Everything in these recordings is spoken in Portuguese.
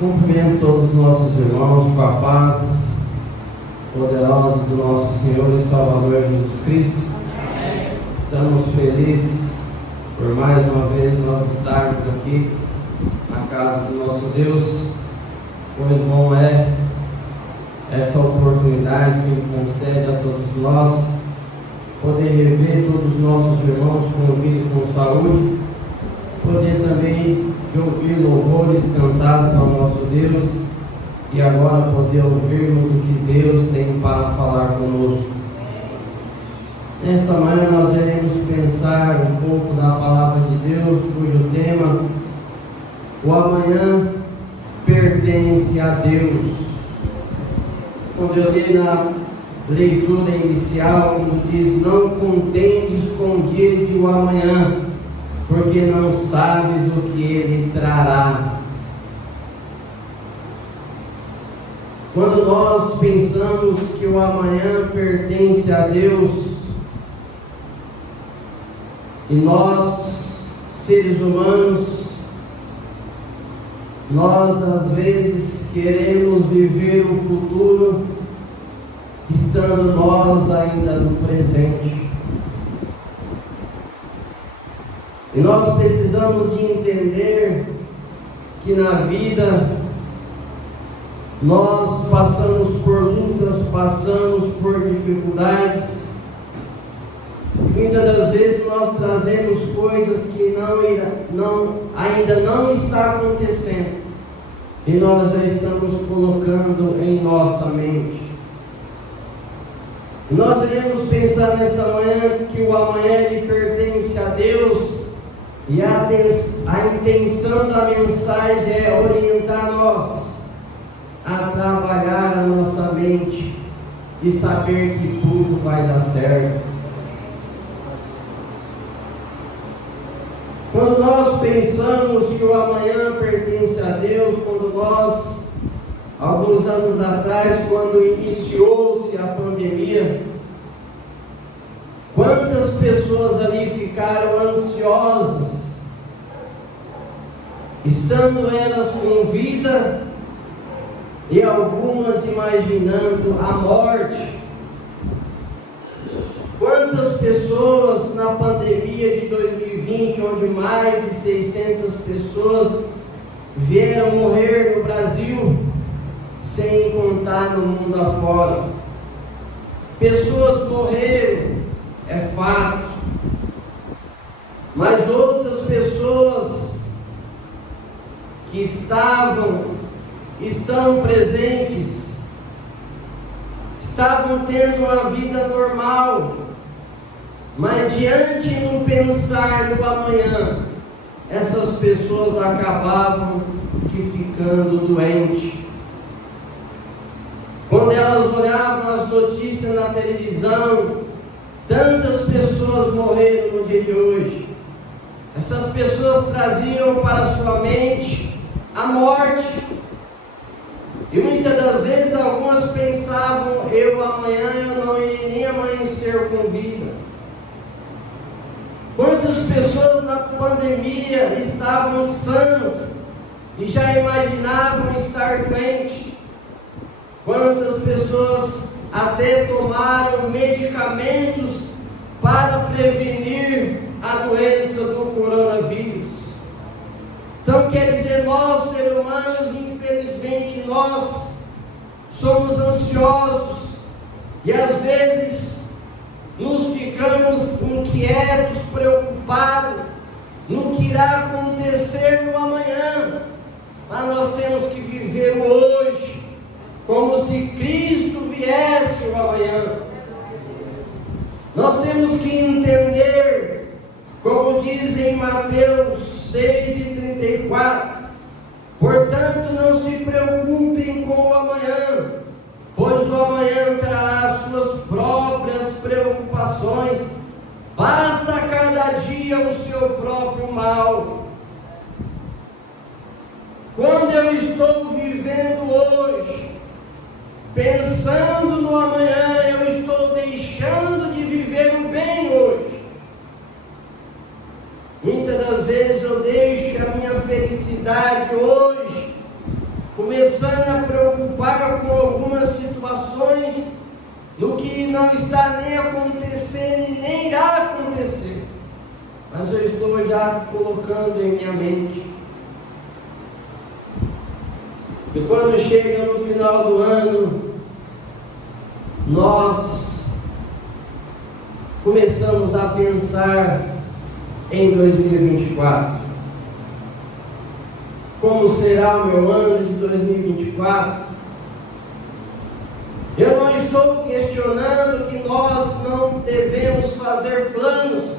Cumprimento todos os nossos irmãos com a paz poderosa do nosso Senhor e Salvador Jesus Cristo. Amém. Estamos felizes por mais uma vez nós estarmos aqui na casa do nosso Deus, pois bom é essa oportunidade que Ele concede a todos nós, poder rever todos os nossos irmãos com vida e com saúde, poder também ouvir louvores cantados ao nosso Deus e agora poder ouvirmos o que Deus tem para falar conosco. Nessa manhã nós iremos pensar um pouco da palavra de Deus, cujo tema, o amanhã pertence a Deus. Quando eu li na leitura inicial, quando diz, não contendes com o dia de o amanhã, porque não sabes o que ele trará. Quando nós pensamos que o amanhã pertence a Deus, e nós, seres humanos, nós às vezes queremos viver o futuro, estando nós ainda no presente. E nós precisamos de entender que na vida nós passamos por lutas, passamos por dificuldades. Muitas das vezes nós trazemos coisas que ainda não está acontecendo e nós já estamos colocando em nossa mente. Nós iremos pensar nessa manhã que o amanhã lhe pertence a Deus. E a intenção da mensagem é orientar nós a trabalhar a nossa mente e saber que tudo vai dar certo. Quando nós pensamos que o amanhã pertence a Deus, quando nós, alguns anos atrás, quando iniciou-se a pandemia, quantas pessoas ali ficaram ansiosas, estando elas com vida e algumas imaginando a morte. Quantas pessoas na pandemia de 2020, onde mais de 600 pessoas vieram morrer no Brasil, sem contar no mundo afora. Pessoas morreram, é fato, mas outras pessoas que estão presentes, estavam tendo uma vida normal, mas diante do pensar no amanhã, essas pessoas acabavam ficando doentes. Quando elas olhavam as notícias na televisão, tantas pessoas morreram no dia de hoje. Essas pessoas traziam para sua mente a morte. E muitas das vezes algumas pensavam, amanhã eu não irei nem amanhecer com vida. Quantas pessoas na pandemia estavam sãs e já imaginavam estar doentes? Quantas pessoas até tomaram medicamentos para prevenir a doença do coronavírus? Então quer dizer, nós seres humanos, infelizmente, nós somos ansiosos e às vezes nos ficamos inquietos, preocupados no que irá acontecer no amanhã. Mas nós temos que viver o hoje, como se Cristo viesse o amanhã. Nós temos que entender, como diz em Mateus 6:34, portanto não se preocupem com o amanhã, pois o amanhã trará suas próprias preocupações, basta a cada dia o seu próprio mal. Quando eu estou vivendo hoje, pensando no amanhã, eu estou deixando de viver o bem hoje. Muitas das vezes eu deixo a minha felicidade hoje começando a preocupar com algumas situações no que não está nem acontecendo e nem irá acontecer, mas eu estou já colocando em minha mente. E quando chega no final do ano, nós começamos a pensar em 2024. Como será o meu ano de 2024? Eu não estou questionando que nós não devemos fazer planos.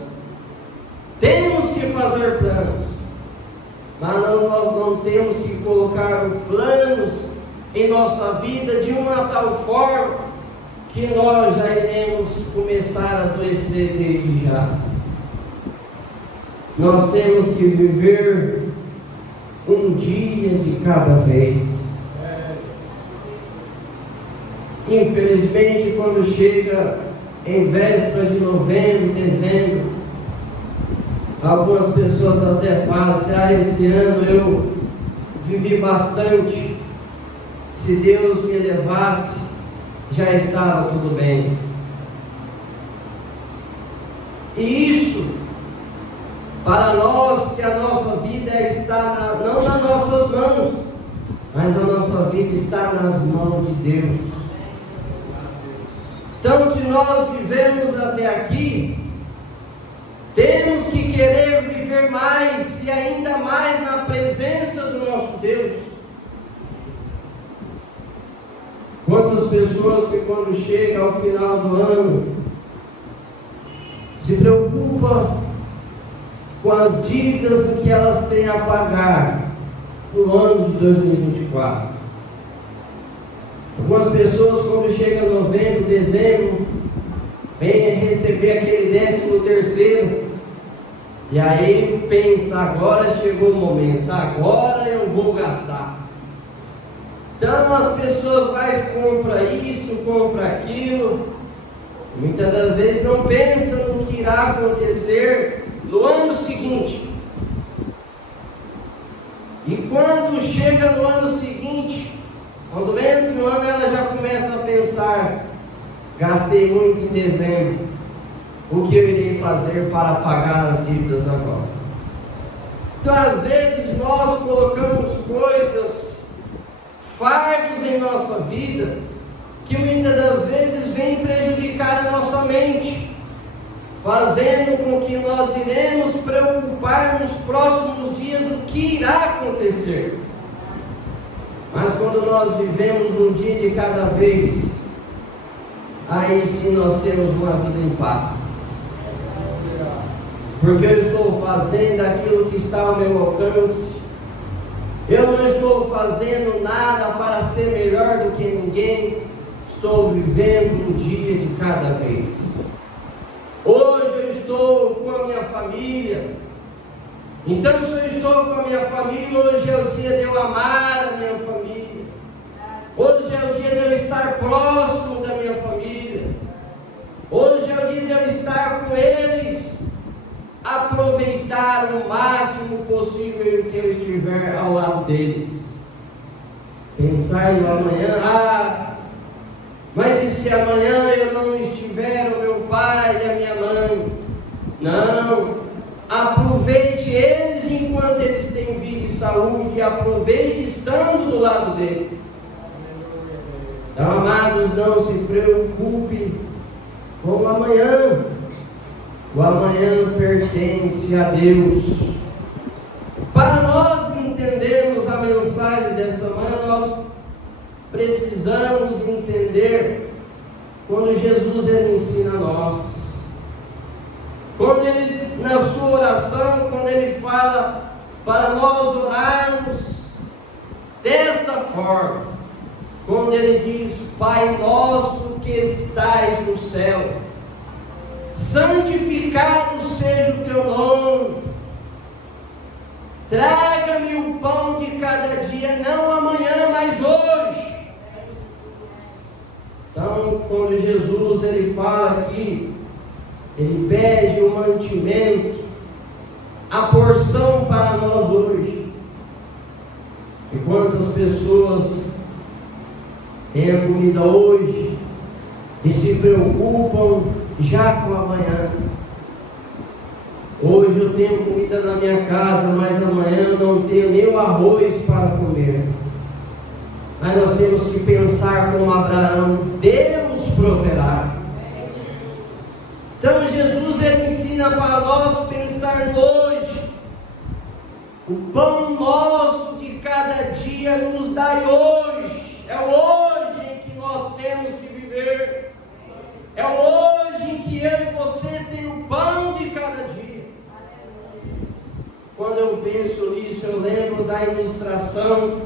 Temos que fazer planos. Mas nós não temos que colocar planos em nossa vida de uma tal forma que nós já iremos começar a adoecer desde já. Nós temos que viver um dia de cada vez. Infelizmente, quando chega em véspera de novembro, dezembro, algumas pessoas até falam assim: esse ano eu vivi bastante, se Deus me levasse, já estava tudo bem. E isso, para nós, que a nossa vida está não nas nossas mãos, mas a nossa vida está nas mãos de Deus. Então, se nós vivemos até aqui, temos que querer viver mais e ainda mais na presença do nosso Deus. Quantas pessoas que quando chega ao final do ano se preocupam com as dívidas que elas têm a pagar no ano de 2024. Algumas pessoas, quando chega novembro, dezembro, vêm receber aquele 13º, e aí pensa: agora chegou o momento, agora eu vou gastar. Então as pessoas vão, compra isso, compra aquilo, muitas das vezes não pensam no que irá acontecer no ano seguinte. E quando chega no ano seguinte, quando entra no ano, ela já começa a pensar: gastei muito em dezembro, o que eu irei fazer para pagar as dívidas agora? Então, às vezes, nós colocamos coisas, fardos em nossa vida, que muitas das vezes vêm prejudicar a nossa mente, fazendo com que nós iremos preocupar nos próximos dias o que irá acontecer. Mas quando nós vivemos um dia de cada vez, aí sim nós temos uma vida em paz. Porque eu estou fazendo aquilo que está ao meu alcance. Eu não estou fazendo nada para ser melhor do que ninguém. Estou vivendo um dia de cada vez. Hoje eu estou com a minha família. Então, se eu estou com a minha família, hoje é o dia de eu amar a minha família. Hoje é o dia de eu estar próximo da minha família. Hoje é o dia de eu estar com eles, aproveitar o máximo possível que eu estiver ao lado deles. Pensar no amanhã: mas e se amanhã eu não estiver, o meu pai e a minha mãe? Não, aproveite eles enquanto eles têm vida e saúde, e aproveite estando do lado deles. Então, amados, não se preocupe com o amanhã. O amanhã pertence a Deus. Para nós entendermos a mensagem dessa manhã, nós precisamos entender quando Jesus ele ensina a nós. Quando ele, na sua oração, quando ele fala para nós orarmos desta forma, quando ele diz: Pai nosso que estais no céu, santificado seja o teu nome, traga-me o pão de cada dia, não amanhã, mas hoje. Então, quando Jesus ele fala aqui, ele pede o mantimento, a porção para nós hoje. E quantas pessoas têm a comida hoje e se preocupam já com amanhã. Hoje eu tenho comida na minha casa, mas amanhã eu não tenho nem o arroz para comer. Mas nós temos que pensar como Abraão: Deus proverá. Então Jesus, ele ensina para nós pensar no hoje. O pão nosso de cada dia nos dai hoje. É o hoje em que nós temos que viver. É o hoje em que eu e você tem o pão de cada dia. Quando eu penso nisso, eu lembro da ilustração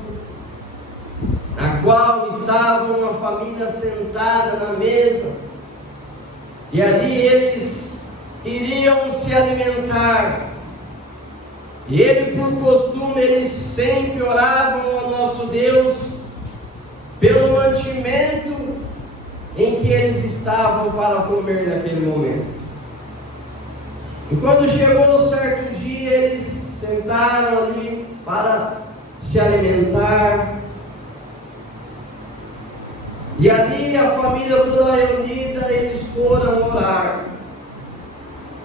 na qual estava uma família sentada na mesa, e ali eles iriam se alimentar. E ele, por costume, eles sempre oravam ao nosso Deus pelo mantimento em que eles estavam para comer naquele momento. E quando chegou certo dia, eles sentaram ali para se alimentar. E ali a família toda reunida, eles foram orar.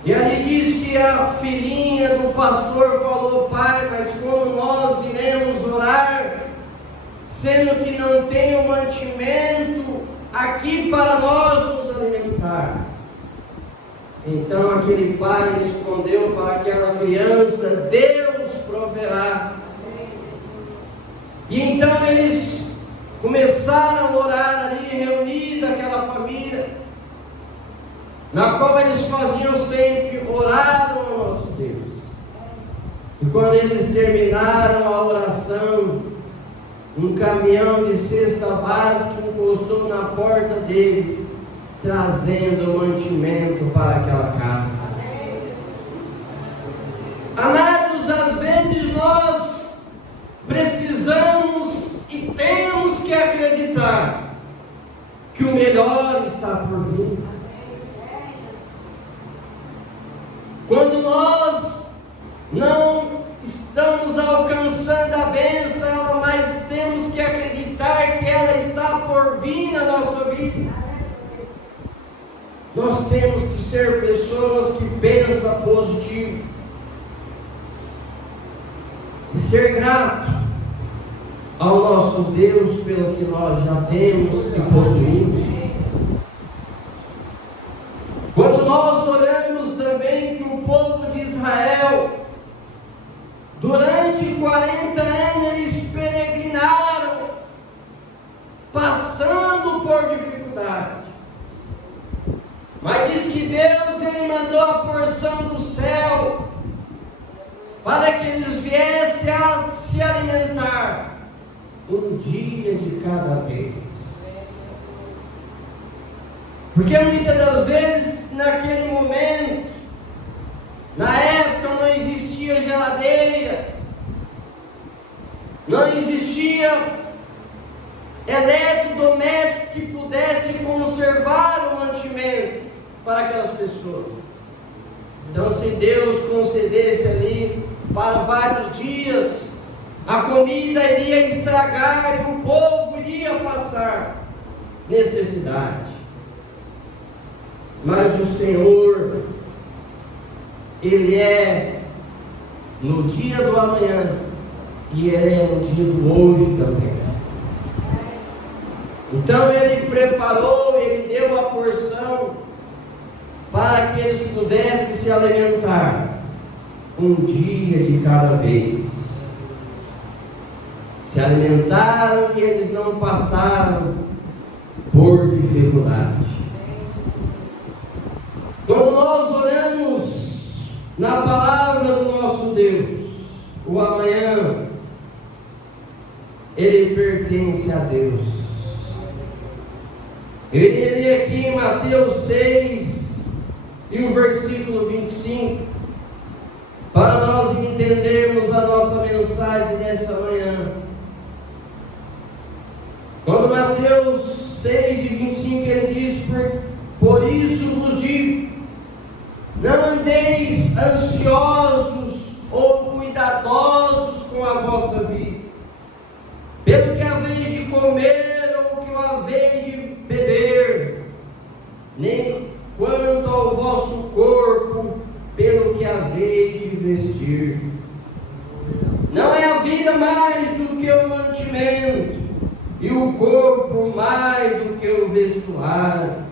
E ali diz que a filhinha do pastor falou: pai, mas como nós iremos orar, sendo que não tem o mantimento aqui para nós nos alimentar? Então aquele pai respondeu para aquela criança: Deus proverá. E então eles começaram a orar ali, reunida aquela família, na qual eles faziam sempre, oraram ao nosso Deus. E quando eles terminaram a oração, um caminhão de cesta básica encostou na porta deles, trazendo mantimento para aquela casa. Amados, às vezes nós precisamos e temos que acreditar que o melhor está por vir. Quando nós não estamos alcançando a bênção, mas temos que acreditar que ela está por vir na nossa vida. Nós temos que ser pessoas que pensam positivo e ser grato ao nosso Deus pelo que nós já temos e possuímos. Quando nós olhamos também que o povo de Israel, durante 40 anos eles peregrinaram, passando por dificuldade. Mas diz que Deus, ele mandou a porção do céu para que eles viessem a se alimentar um dia de cada vez. Porque muitas das vezes, naquele momento, na época não existia geladeira, não existia eletrodoméstico que pudesse conservar o mantimento para aquelas pessoas. Então, se Deus concedesse ali para vários dias, a comida iria estragar e o povo iria passar necessidade. Mas o Senhor, Ele é no dia do amanhã e Ele é no dia do hoje também. Então Ele preparou, Ele deu a porção para que eles pudessem se alimentar um dia de cada vez. Se alimentaram e eles não passaram por dificuldade. Quando nós olhamos na palavra do nosso Deus, o amanhã, ele pertence a Deus. Eu iria ler aqui em Mateus 6 e o versículo 25, para nós entendermos a nossa mensagem dessa manhã. Quando Mateus 6 e 25 ele diz: por isso vos digo, não andeis ansiosos ou cuidadosos com a vossa vida, pelo que haveis de comer ou que haveis de beber, nem quanto ao vosso corpo, pelo que haveis de vestir. Não é a vida mais do que o mantimento, e o corpo mais do que o vestuário.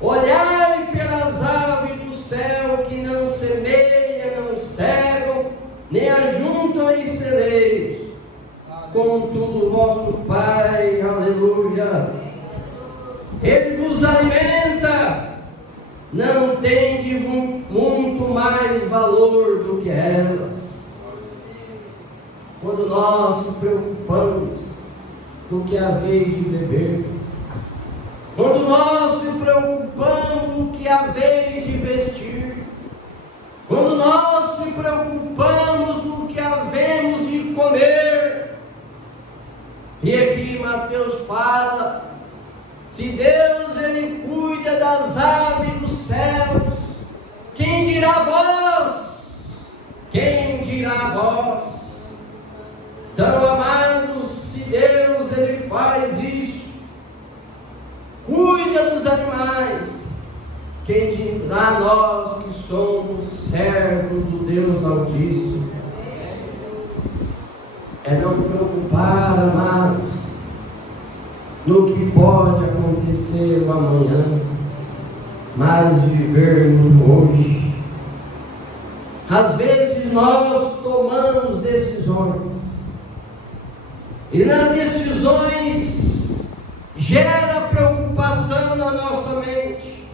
Olhai pelas aves do céu, que não semeiam, não cegam, nem ajuntam em celeiros, contudo o vosso Pai, aleluia, Ele vos alimenta. Não tendes muito mais valor do que elas. Quando nós nos preocupamos do que haveis de beber, quando nós nos preocupamos do que haveis de vestir, quando nós nos preocupamos do que havemos de comer, e aqui Mateus fala, se Deus Ele cuida das aves dos céus, quem dirá vós? Quem dirá vós? Então, amados, se Deus Ele faz isso, cuida dos animais, quem dirá nós que somos servos do Deus Altíssimo? É não preocupar, amados, no que pode acontecer no amanhã, mas vivermos hoje. Às vezes nós tomamos decisões, e nas decisões gera preocupação na nossa mente,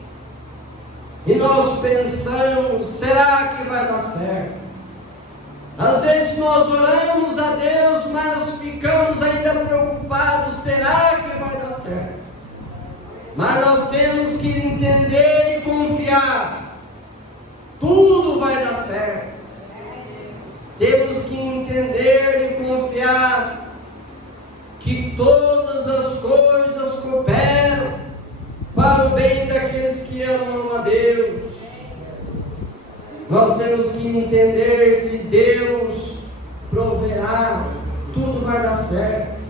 e nós pensamos, será que vai dar certo? Às vezes nós oramos a Deus, mas ficamos ainda preocupados, será que vai dar certo? Mas nós temos que entender e confiar, tudo vai dar certo. Temos que entender e confiar que todas as coisas cooperam para o bem daqueles que amam a Deus. Nós temos que entender, se Deus proverá, tudo vai dar certo.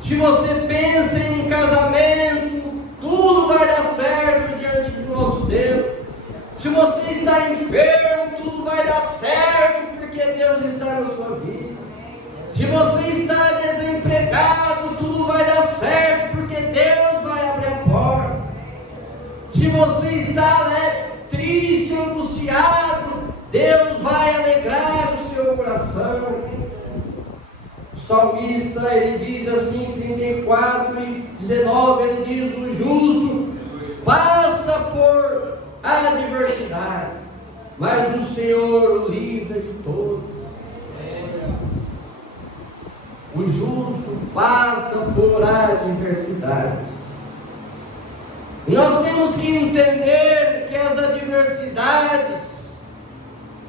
Se você pensa em um casamento, tudo vai dar certo diante do nosso Deus. Se você está enfermo, tudo vai dar certo, porque Deus está na sua vida. Se você está desempregado, tudo vai dar certo, porque Deus vai abrir a porta. Se você está triste, angustiado, Deus vai alegrar o seu coração. O salmista, ele diz assim, 34 e 19, ele diz, o justo passa por adversidade, mas o Senhor o livra de todos. O justo passa por adversidades. Nós temos que entender que as adversidades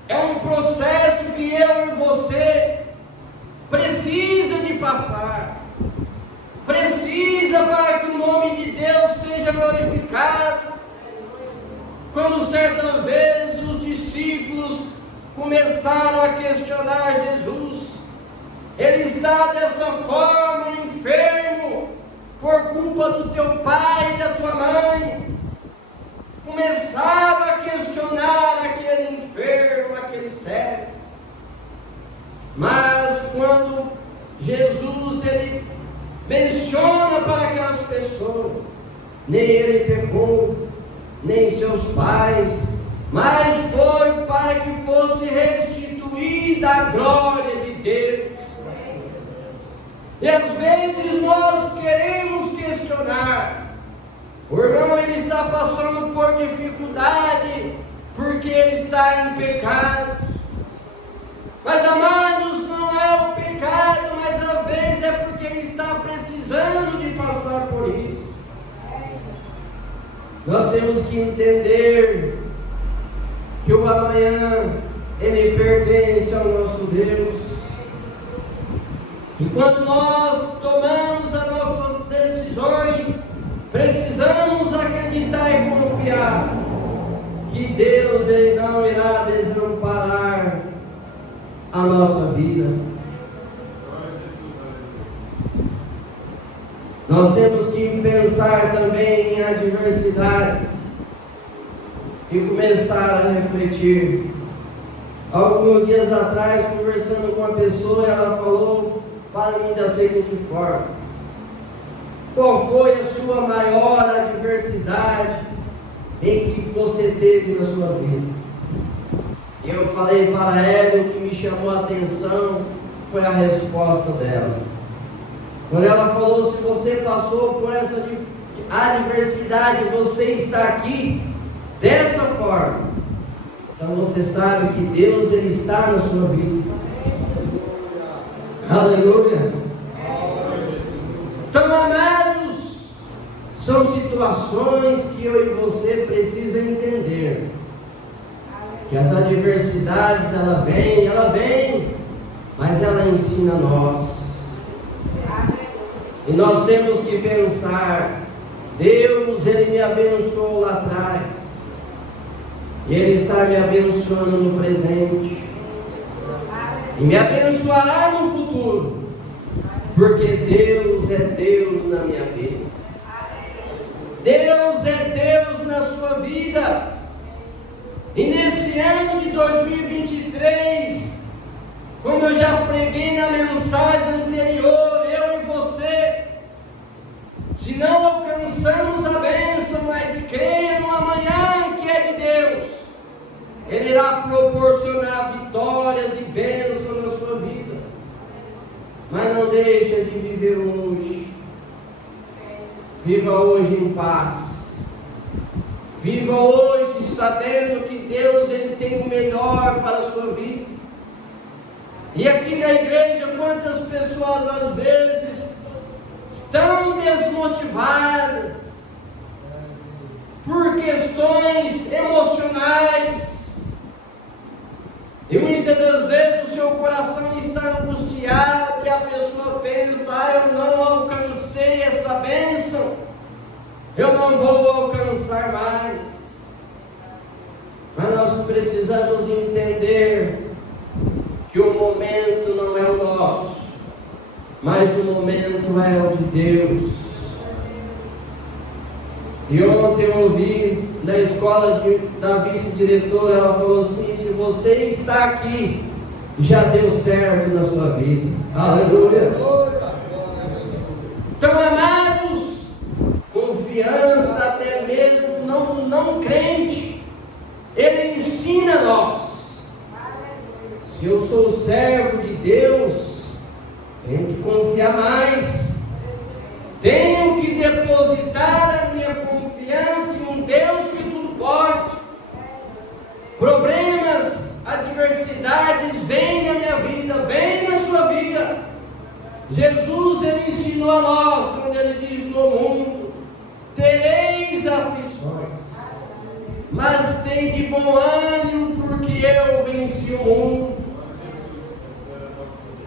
é um processo que eu e você precisa de passar, precisa para que o nome de Deus seja glorificado. Quando certa vez os discípulos começaram a questionar Jesus, ele está dessa forma enfermo por culpa do teu pai e da tua mãe. Começaram a questionar aquele enfermo, aquele cego. Mas quando Jesus ele menciona para aquelas pessoas, nem ele pecou, nem seus pais, mas foi para que fosse restituída a glória de Deus. E às vezes nós queremos questionar, o irmão ele está passando por dificuldade, porque ele está em pecado. Mas amados, não é o pecado, mas às vezes é porque ele está precisando de passar por isso. Nós temos que entender que o amanhã ele pertence ao nosso Deus. E quando nós tomamos as nossas decisões, precisamos acreditar e confiar que Deus ele não irá desamparar a nossa vida. Nós temos que pensar também em adversidades e começar a refletir. Alguns dias atrás, conversando com uma pessoa, ela falou para mim da seguinte forma: qual foi a sua maior adversidade em que você teve na sua vida? E eu falei para ela, o que me chamou a atenção foi a resposta dela. Quando ela falou: se você passou por essa adversidade, você está aqui dessa forma, então você sabe que Deus, Ele está na sua vida. Aleluia. Então, amados, são situações que eu e você precisam entender, que as adversidades, ela vem, mas ela ensina a nós. E nós temos que pensar: Deus, Ele me abençoou lá atrás, e Ele está me abençoando no presente, e me abençoará no futuro, porque Deus é Deus na minha vida. Deus é Deus na sua vida. E nesse ano de 2023, como eu já preguei na mensagem anterior, eu e você, se não alcançamos a bênção, mas creia no amanhã que é de Deus, Ele irá proporcionar vitórias e bênçãos na sua vida. Mas não deixa de viver hoje. Viva hoje em paz. Viva hoje sabendo que Deus, Ele tem o melhor para a sua vida. E aqui na igreja, quantas pessoas às vezes estão desmotivadas por questões emocionais, e muitas das vezes o seu coração está angustiado e a pessoa pensa: eu não alcancei essa bênção, eu não vou alcançar mais. Mas nós precisamos entender que o momento não é o nosso, mas o momento é o de Deus. E ontem eu ouvi na escola da vice-diretora, ela falou assim: se você está aqui, já deu certo na sua vida. Aleluia. Então, amados, confiança até mesmo não crente, ele ensina a nós. Se eu sou servo de Deus, tenho que confiar mais, tenho que depositar a minha confiança em um Deus que tudo pode. Problemas, adversidades vêm na minha vida, vêm na sua vida. Jesus, Ele ensinou a nós, quando Ele diz: no mundo tereis aflições, mas tem de bom ânimo, porque eu venci o mundo.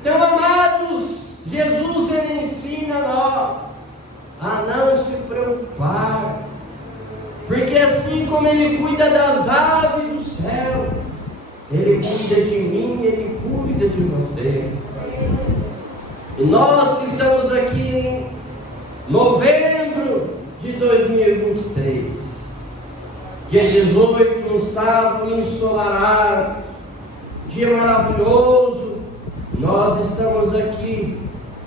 Então, amados, Jesus, Ele ensina a nós a não se preocupar, porque assim como Ele cuida das aves do céu, Ele cuida de mim, Ele cuida de você. E nós que estamos aqui em novembro de 2023, dia 18, um sábado ensolarado, dia maravilhoso, nós estamos aqui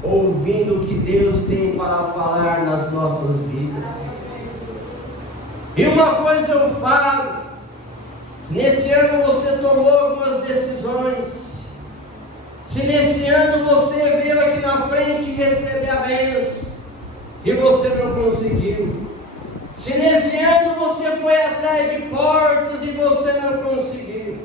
ouvindo o que Deus tem para falar nas nossas vidas. E uma coisa eu falo: se nesse ano você tomou algumas decisões, se nesse ano você veio aqui na frente receber a bênção e você não conseguiu, se nesse ano você foi atrás de portas e você não conseguiu,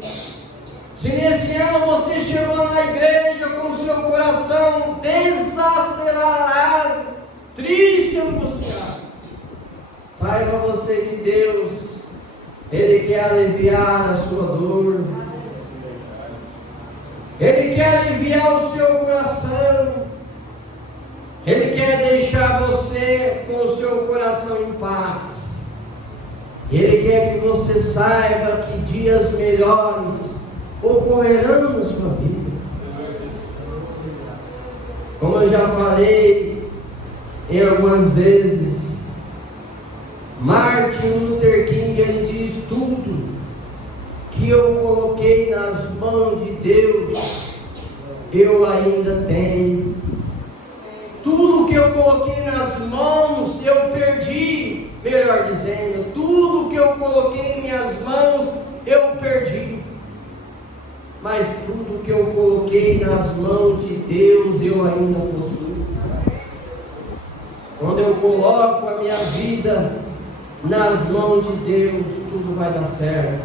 se nesse ano você chegou na igreja com seu coração desacelerado, triste, angustiado, saiba você que Deus, Ele quer aliviar a sua dor, Ele quer aliviar o seu coração, Ele quer deixar você com o seu coração em paz. Ele quer que você saiba que dias melhores ocorrerão na sua vida. Como eu já falei, Em algumas vezes, Martin Luther King, ele diz: tudo que eu coloquei nas mãos de Deus, eu ainda tenho. Tudo que eu coloquei nas mãos, eu perdi. Melhor dizendo, tudo que eu coloquei em minhas mãos, eu perdi. Mas tudo que eu coloquei nas mãos de Deus, eu ainda possuo. Quando eu coloco a minha vida nas mãos de Deus, tudo vai dar certo.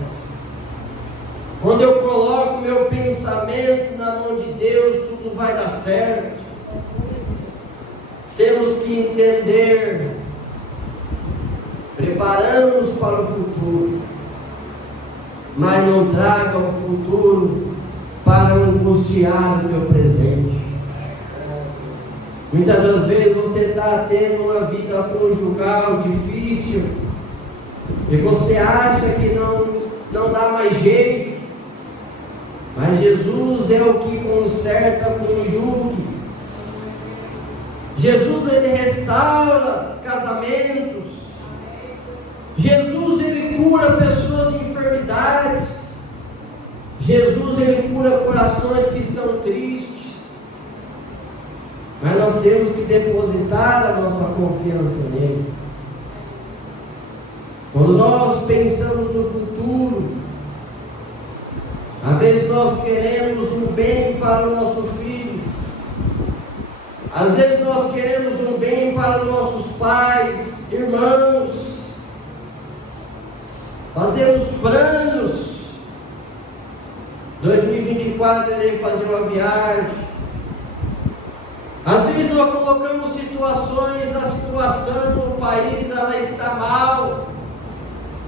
Quando eu coloco meu pensamento na mão de Deus, tudo vai dar certo. Temos que entender, preparamos para o futuro, mas não traga o futuro para angustiar o teu presente. Muitas das vezes você está tendo uma vida conjugal difícil e você acha que não dá mais jeito, mas Jesus é o que conserta conjugue. Jesus, ele restaura casamentos. Jesus, ele cura pessoas de enfermidades. Jesus, ele cura corações que estão tristes. Mas nós temos que depositar a nossa confiança nele. Quando nós pensamos no futuro, às vezes nós queremos um bem para o nosso filho, às vezes nós queremos um bem para os nossos pais, irmãos, fazemos planos. 2024 eu irei fazer uma viagem. Às vezes nós colocamos situações, a situação no país ela está mal,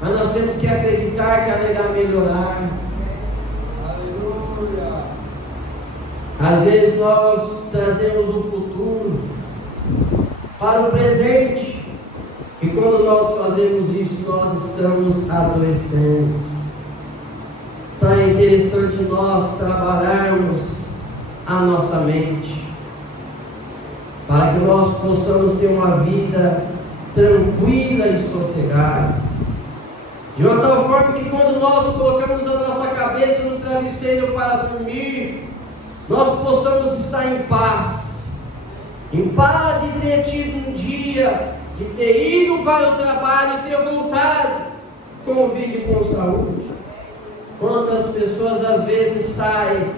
mas nós temos que acreditar que ela irá melhorar. Aleluia. Às vezes nós trazemos o futuro para o presente, e quando nós fazemos isso, nós estamos adoecendo. Então é interessante nós trabalharmos a nossa mente, para que nós possamos ter uma vida tranquila e sossegada, de uma tal forma que quando nós colocamos a nossa cabeça no travesseiro para dormir, nós possamos estar em paz de ter tido um dia, de ter ido para o trabalho e ter voltado com vida e com saúde. Quantas pessoas às vezes saem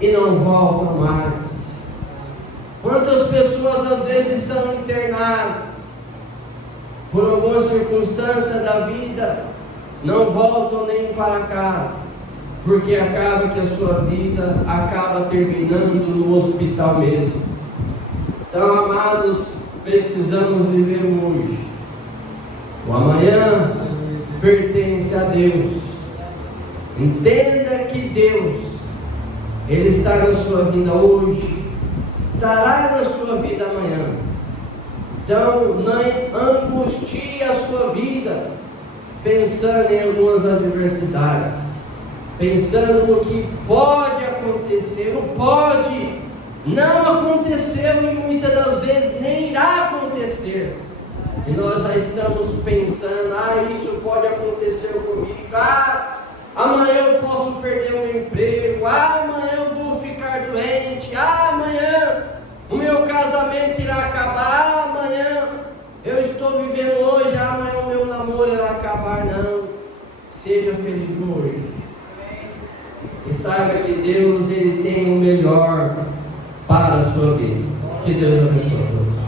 e não voltam mais? Quantas pessoas às vezes estão internadas por alguma circunstância da vida, não voltam nem para casa, porque acaba que a sua vida acaba terminando no hospital mesmo. Então, amados, precisamos viver o hoje. O amanhã pertence a Deus. Entenda que Deus, Ele está na sua vida hoje, estará na sua vida amanhã. Então não angustie a sua vida pensando em algumas adversidades, pensando no que pode acontecer. O pode não aconteceu e muitas das vezes nem irá acontecer, e nós já estamos pensando: isso pode acontecer comigo, amanhã eu posso perder o meu emprego, amanhã eu vou ficar doente, amanhã o meu casamento irá acabar, amanhã eu estou vivendo hoje, amanhã o meu namoro irá acabar. Não, seja feliz hoje, e saiba que Deus, Ele tem o melhor para a sua vida. Que Deus abençoe.